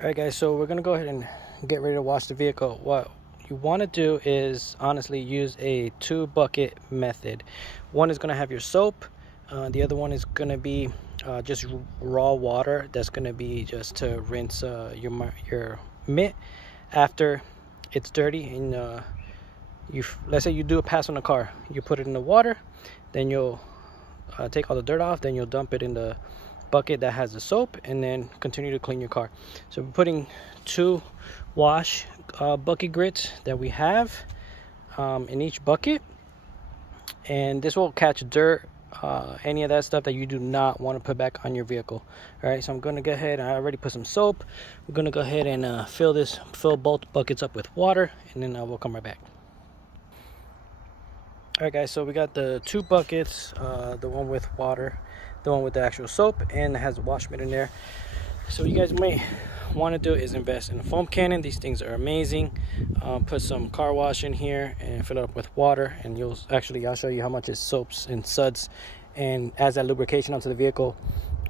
Alright guys, so we're gonna go ahead and get ready to wash the vehicle. What you want to do is honestly use a 2-bucket method. One is going to have your soap, the other one is going to be just raw water. That's going to be just to rinse your mitt after it's dirty. And let's say you do a pass on the car, you put it in the water, then you'll take all the dirt off, then you'll dump it in the bucket that has the soap, and then continue to clean your car. So we're putting 2 wash bucket grits that we have in each bucket, and this will catch dirt, any of that stuff that you do not want to put back on your vehicle. All right, so I'm going to go ahead, I already put some soap. We're going to go ahead and fill both buckets up with water, and then we'll come right back. All right guys, so we got the 2 buckets, the one with water, the one with the actual soap, and it has a wash mitt in there. So what you guys might want to do is invest in a foam cannon. These things are amazing. Put some car wash in here and fill it up with water, and I'll show you how much it soaps and suds and adds that lubrication onto the vehicle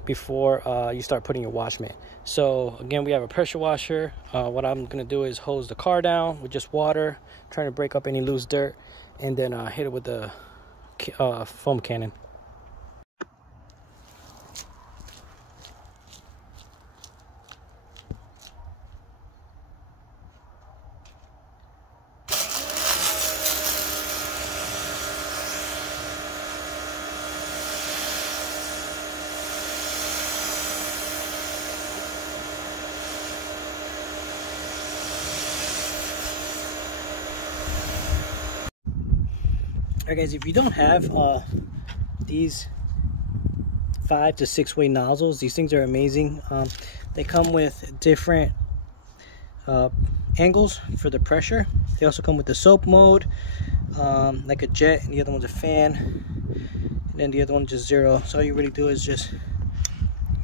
before you start putting your wash mitt. So again, we have a pressure washer. What I'm going to do is hose the car down with just water, trying to break up any loose dirt, and then hit it with the foam cannon. Alright guys, if you don't have these 5 to 6 way nozzles, these things are amazing. They come with different angles for the pressure. They also come with the soap mode, like a jet, and the other one's a fan, and then the other one just 0. So all you really do is just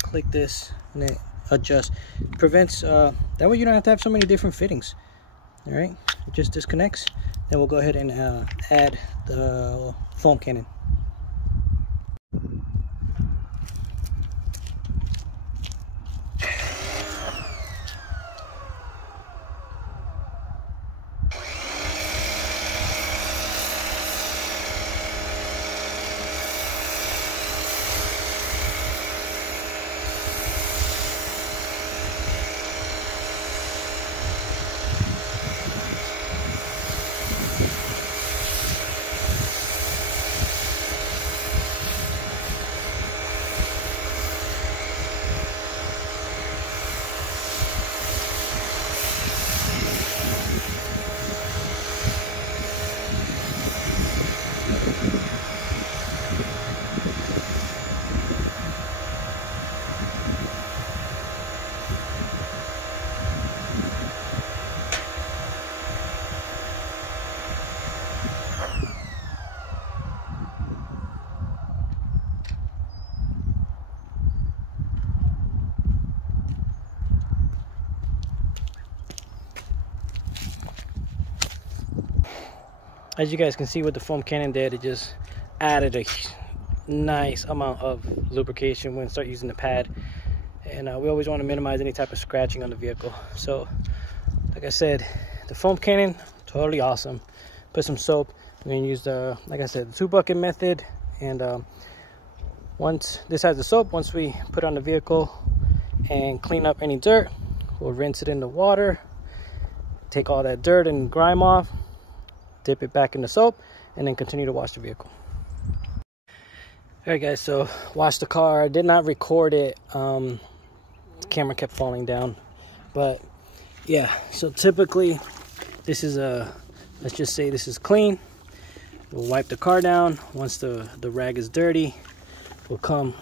click this and then adjust. It prevents that way you don't have to have so many different fittings. All right, it just disconnects. Then we'll go ahead and add the foam cannon. As you guys can see, what the foam cannon did, it just added a nice amount of lubrication when you start using the pad. And we always want to minimize any type of scratching on the vehicle. So like I said, the foam cannon, totally awesome. Put some soap. We're going to use the, like I said, the 2-bucket method. And once this has the soap, once we put it on the vehicle and clean up any dirt, we'll rinse it in the water, take all that dirt and grime off, dip it back in the soap, and then continue to wash the vehicle. Alright guys, so wash the car. I did not record it. The camera kept falling down. But yeah, so typically this is let's just say this is clean. We'll wipe the car down. Once the rag is dirty, we'll come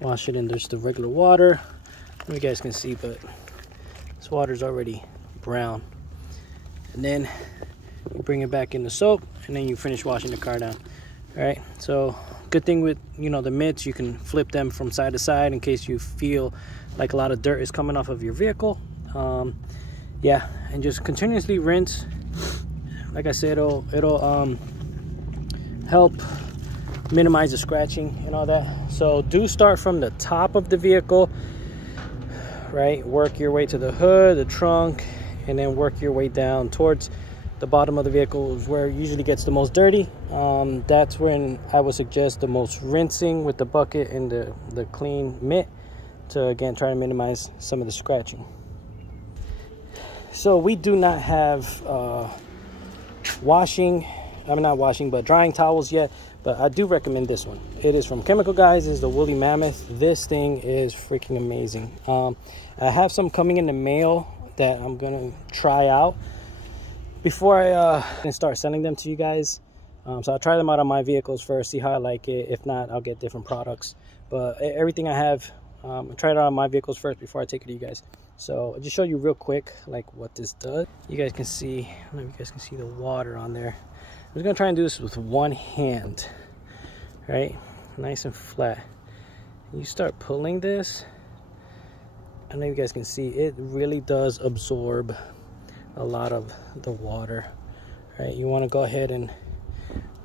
wash it in just the regular water. You guys can see, but this water is already brown. And then you bring it back in the soap, and then you finish washing the car down. All right, so good thing with the mitts, you can flip them from side to side in case you feel like a lot of dirt is coming off of your vehicle. Yeah, and just continuously rinse. Like I said, it'll help minimize the scratching and all that. So do start from the top of the vehicle, right, work your way to the hood, the trunk, and then work your way down towards the bottom of the vehicle is where it usually gets the most dirty. That's when I would suggest the most rinsing with the bucket and the clean mitt to, again, try to minimize some of the scratching. So we do not have drying towels yet, but I do recommend this one. It is from Chemical Guys. It's the Woolly Mammoth. This thing is freaking amazing. I have some coming in the mail that I'm gonna try out before I start sending them to you guys. So I'll try them out on my vehicles first, see how I like it. If not, I'll get different products. But everything I have, I tried it out on my vehicles first before I take it to you guys. So I'll just show you real quick like what this does. You guys can see, I don't know if you guys can see the water on there. I'm just gonna try and do this with one hand, right? Nice and flat. You start pulling this, I don't know if you guys can see, it really does absorb a lot of the water, right? You want to go ahead and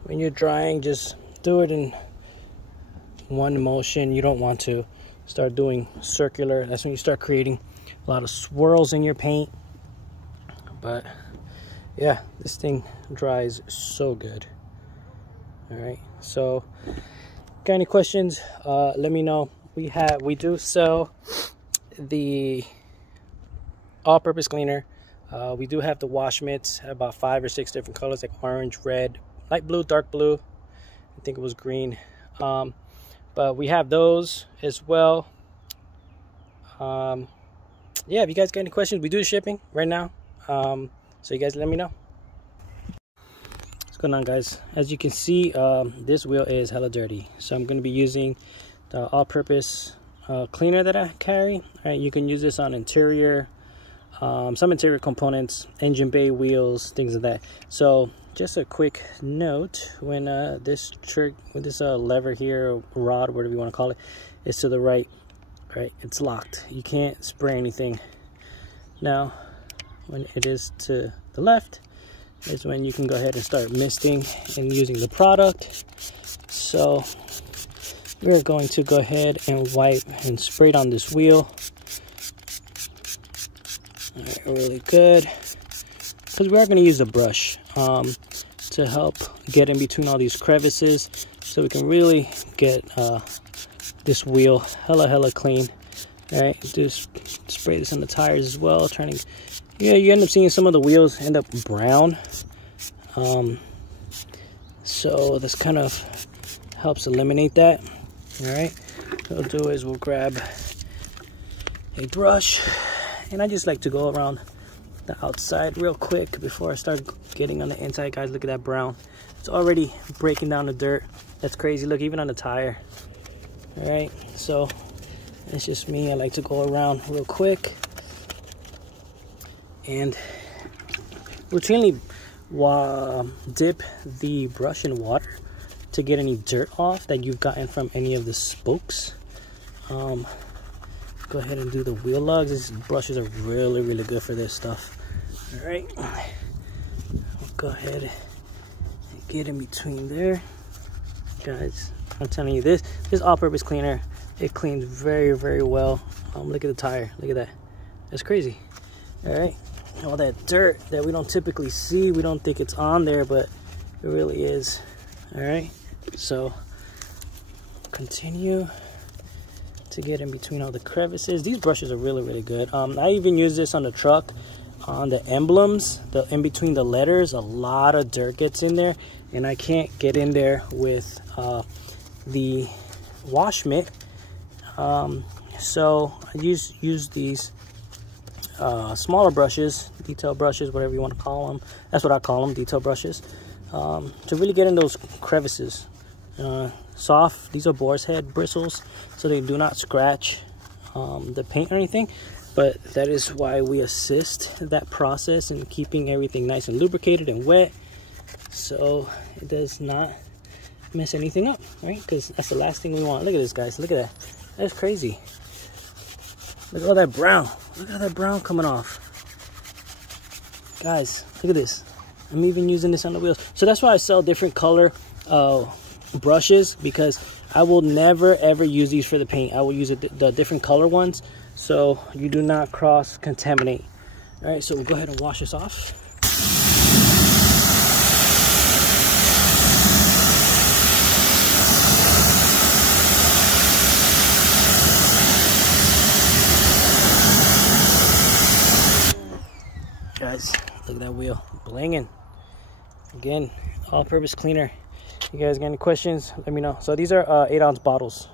when you're drying, just do it in one motion. You don't want to start doing circular. That's when you start creating a lot of swirls in your paint. But yeah, this thing dries so good. All right, so got any questions, let me know. We do sell the all-purpose cleaner. We do have the wash mitts, about 5 or 6 different colors, like orange, red, light blue, dark blue. I think it was green. But we have those as well. Yeah, if you guys got any questions, we do the shipping right now. So you guys let me know. What's going on, guys? As you can see, this wheel is hella dirty. So I'm going to be using the all-purpose cleaner that I carry. All right, you can use this on interior, some interior components, engine bay, wheels, things like that. So just a quick note, when this lever here, rod, whatever you want to call it, is to the right, it's locked. You can't spray anything. Now when it is to the left is when you can go ahead and start misting and using the product. So we're going to go ahead and wipe and spray it on this wheel. All right, really good, because we are going to use the brush to help get in between all these crevices, so we can really get this wheel hella clean. All right, just spray this on the tires as well. You end up seeing some of the wheels end up brown, so this kind of helps eliminate that. All right, what we'll do is we'll grab a brush, and I just like to go around the outside real quick before I start getting on the inside. Guys, look at that brown. It's already breaking down the dirt. That's crazy. Look, even on the tire. All right, so it's just me. I like to go around real quick and routinely dip the brush in water to get any dirt off that you've gotten from any of the spokes. Go ahead and do the wheel lugs. These brushes are really good for this stuff. All right, I'll go ahead and get in between there. Guys, I'm telling you, this all-purpose cleaner, it cleans very well. Look at the tire, look at that. That's crazy. All right, all that dirt that we don't typically see, we don't think it's on there, but it really is. All right, so continue to get in between all the crevices. These brushes are really good. I even use this on the truck, on the emblems, in between the letters. A lot of dirt gets in there, and I can't get in there with the wash mitt. So I use these smaller brushes, detail brushes, whatever you want to call them. That's what I call them, detail brushes, to really get in those crevices. Soft, these are boar's head bristles, so they do not scratch the paint or anything, but that is why we assist that process in keeping everything nice and lubricated and wet, so it does not mess anything up, right? Because that's the last thing we want. Look at this, guys. Look at that. That's crazy. Look at all that brown. Look at all that brown coming off. Guys, look at this. I'm even using this on the wheels. So that's why I sell different color brushes, because I will never ever use these for the paint. I will use the different color ones so you do not cross contaminate. All right, so we'll go ahead and wash this off. Guys, look at that wheel blinging. Again, all-purpose cleaner. You guys got any questions, let me know. So these are 8-ounce bottles.